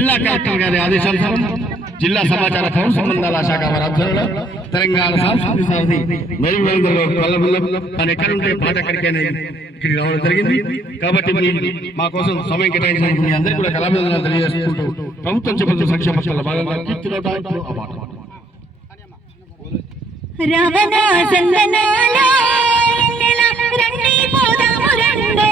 జిల్లా కలెక్టర్ గారి ఆదేశానుసారం జిల్లా సమాచార పౌర సంబంధాల శాఖ వారి ఆధ్వర్యంలో తెలంగాణ సాంస్కృతిక సారథి మెరుగులో తను ఎక్కడుంటే పాట ఎక్కడికి అనేది ఇక్కడికి రావడం జరిగింది. కాబట్టి మా కోసం సమయం కేటాయించినందుకు మీ అందరికీ కూడా కళాభివందనాలు తెలియజేసుకుంటూ ప్రభుత్వం చెబుతున్న సంక్షేమ పథకాల భాగంగా కీర్తిలోట ఆ పాట రవణ చందనాల రండి పోదాము రండి